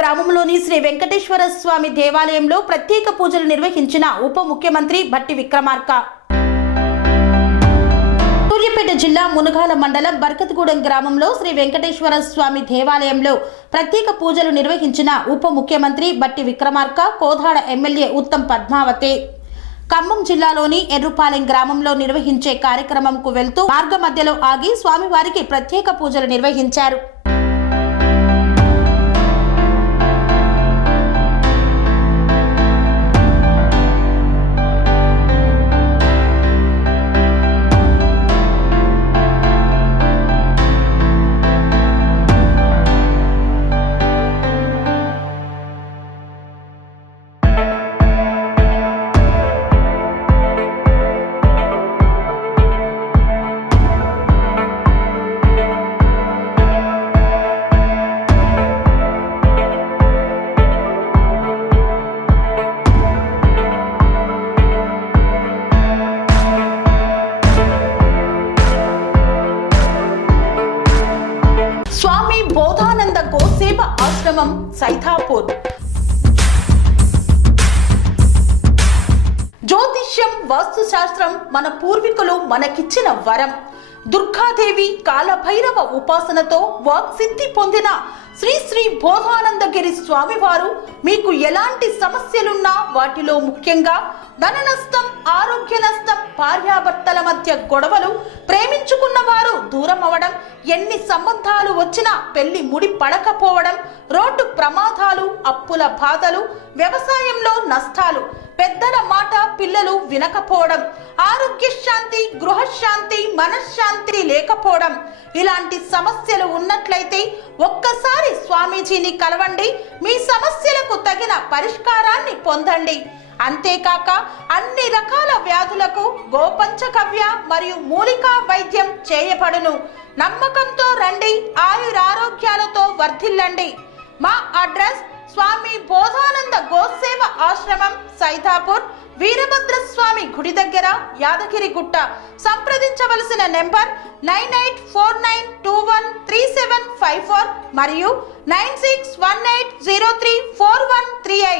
గ్రామంలోని శ్రీ వెంకటేశ్వర స్వామి దేవాలయంలో ప్రత్యేక పూజలు నిర్వహించిన ఉప ముఖ్యమంత్రి భట్టి విక్రమార్క. సూర్యాపేట జిల్లా మునగాల మండలం బర్కత్గూడెం గ్రామంలో శ్రీ వెంకటేశ్వర స్వామి దేవాలయంలో ప్రత్యేక పూజలు నిర్వహించిన ఉప ముఖ్యమంత్రి భట్టి విక్రమార్క, కోదాడ ఎమ్మెల్యే ఉత్తమ్ పద్మావతి. ఖమ్మం జిల్లాలోని ఎర్రుపాలెం గ్రామంలో నిర్వహించే కార్యక్రమంకు వెళ్తూ మార్గ మధ్యలో ఆగి స్వామివారికి ప్రత్యేక పూజలు నిర్వహించారు. స్వామి బోధానంద గోసేవ ఆశ్రమం సైథాపూర్. జ్యోతిష్యం, వాస్తుశాస్త్రం మన పూర్వీకులు మనకిచ్చిన వరం. దుర్గాదేవి, కాలభైరవ ఉపాసనతో వాక్సిద్ధి పొందిన శ్రీ శ్రీ బోధానందగిరి స్వామివారు మీకు ఎలాంటి సమస్యలున్నా, వాటిలో ముఖ్యంగా ధన నష్టం, ఆరోగ్య నష్టం, భార్యాభర్తల మధ్య గొడవలు, ప్రేమించుకున్న వారు దూరం అవడం, ఎన్ని సంబంధాలు వచ్చినా పెళ్లి ముడి పడకపోవడం, రోడ్డు ప్రమాదాలు, అప్పుల బాధలు, వ్యవసాయంలో నష్టాలు, పెద్దల మాట పిల్లలు వినకపోవడం, ఆరోగ్య శాంతి, గృహశాంతి, మనశ్శాంతి లేకపోవడం, ఇలాంటి సమస్యలు ఉన్నట్లయితే ఒక్కసారి స్వామీజీని కలవండి. మీ సమస్యలకు తగిన పరిష్కారాన్ని పొందండి. అంతేకాక అన్ని రకాల వ్యాధులకు గోపంచకవ్య మరియు మూలికా వైద్యం చేయబడును. నమ్మకంతో రండి, ఆయురారోగ్యాలతో వర్ధిల్లండి. మా అడ్రస్ స్వామి బోధానంద గోసేవ ఆశ్రమం, సైథాపూర్, వీరభద్రస్వామి గుడి దగ్గర, యాదగిరిగుట్ట. సంప్రదించవలసిన నెంబర్ 9849213754 మరియు 9618034138.